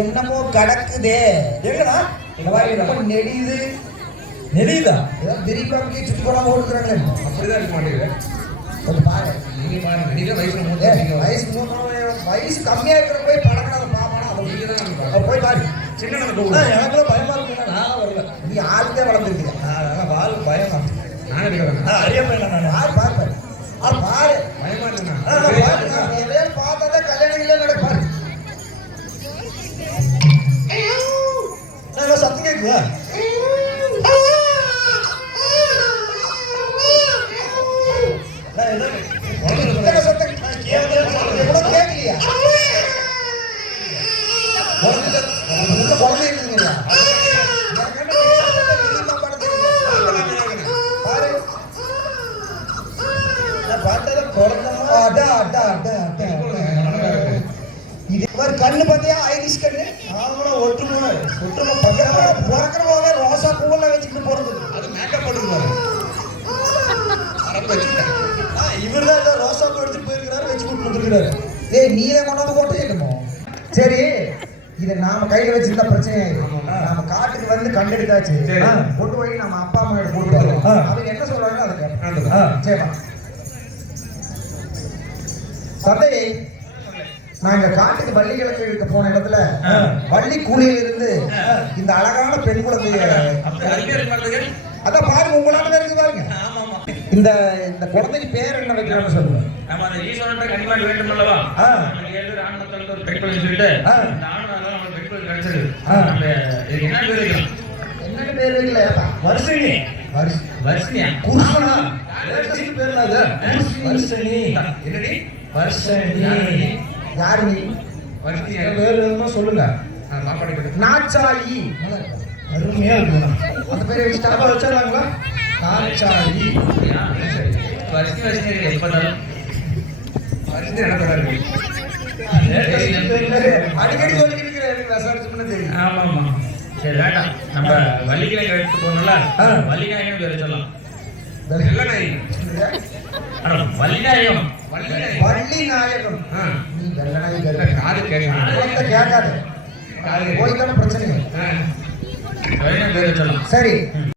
என்னமோ கடக்குதே எங்கடா ரொம்ப நெடியுது. நெடியுதா? ஏதோ விரிவாக்கி சுற்றி போடாம ஓடுறாங்களே. அப்படிதான் இருக்க மாட்டேங்குது. கொஞ்சம் பாரு. நீங்க பாருங்க, நீங்க வயசுல மூத்த வயசு கம்மியா இருக்கிற போய் பழகினாத பாப்பானா நீங்க தான் போய் பாரு. சின்ன எனக்குள்ள பயமா இருக்குன்னா நான் வரல. நீ ஆளுக்கே வளர்ந்துருக்கீங்க. அதெல்லாம் வாழ் பயமா நான் எடுக்கிறேன். அறிய பையன் நான் பாரு பாரு பாரு பாரு பயமா இருக்குண்ணா. எதையும் பார்த்தா கல்யாணம் இல்லை நடப்பாரு. சத்தம் கேட்குதா? கேட்கலையா? குழந்தை இருக்குங்களா? கண்ணு பார்த்தியா? ஐரிஷ் கண்ணு. நாங்களும் ஒற்றுமை பிறக்கிற போக ரோசா பூவெல்லாம் வச்சுக்கிட்டு போறது. அது மேக்கப் போட்டுருக்காரு. இவர் தான் ரோசா பூ எடுத்துட்டு போயிருக்கிறாரு, வச்சு கொடுத்து வந்துருக்கிறாரு. ஏய் நீயே கொண்டாந்து போட்டு கேட்கணுமோ? சரி, இதை நாம கையில வச்சிருந்தா பிரச்சனை ஆயிடும். நாம காட்டுக்கு வந்து கண்டெடுத்தாச்சு, கொண்டு போய் நம்ம அப்பா அம்மா கிட்ட கொடுத்தோம். அவங்க என்ன சொல்றாங்க அதை கேட்போம். சரிப்பா சந்தை. நாங்க காட்டுக்கு வள்ளி கிழக்கு எடுக்க போன இடத்துல வள்ளி கூலியில இருந்து இந்த அழகான பெண் குழந்தைய அதான் பாருங்க, உங்களால இருக்கு பாருங்க. இந்த இந்த குழந்தைக்கு பேர் என்ன வைக்கணும்னு சொல்லுங்க. நம்ம அந்த ஈஸ்வரன் கனிமாடி வேண்டும் அல்லவா? ஏழு ஆண்மக்கள் ஒரு பெண் குழந்தை சொல்லிட்டு இந்த ஆண்மக்கள் நம்ம பெண் குழந்தை கிடைச்சது. இதுக்கு என்ன பேர் வைக்கலாம்? என்ன பேர் வைக்கல? வருஷினி. வருஷினியா? குருஷனா பேர் அது. வருஷினி. என்னடி? வருஷினி. யாரு நீ? வருஷினி பேர் எதுனா சொல்லுங்க. சாப்பாடு நாச்சாயி. அருமையா இருக்குண்ணா. அந்த பேரை வச்சுட்டா வச்சிடலாங்களா? நாச்சாயி. வருஷினி எப்பதாலும் வருஷினி நடக்கிறாரு. அடிக்கடி சொல்லிக்கிட்டு இருக்கிறேன். ஆமா ஆமா. சரி வேண்டாம், நம்ம வள்ளிக்கிழங்கு எடுத்து போகணும்ல, வள்ளிக்கிழங்கு பேர் வச்சிடலாம். வள்ளிநாயகம். வள்ளி நாயகம். நீ வெள்ளநாயகம் காது கேட்க கேட்காது. போய்தான பிரச்சனை. பேர் வச்சிடலாம். சரி.